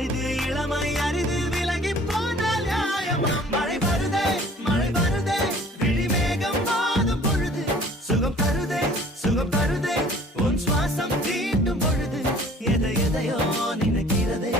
அரிது இளமை அரிது விலகி போனால் நியாயமா மழை வருதே விழிமேகம் மாதும் பொழுது சுகம் தருதே உன் சுவாசம் தீண்டும் பொழுது எதையோ நினைக்கிறதே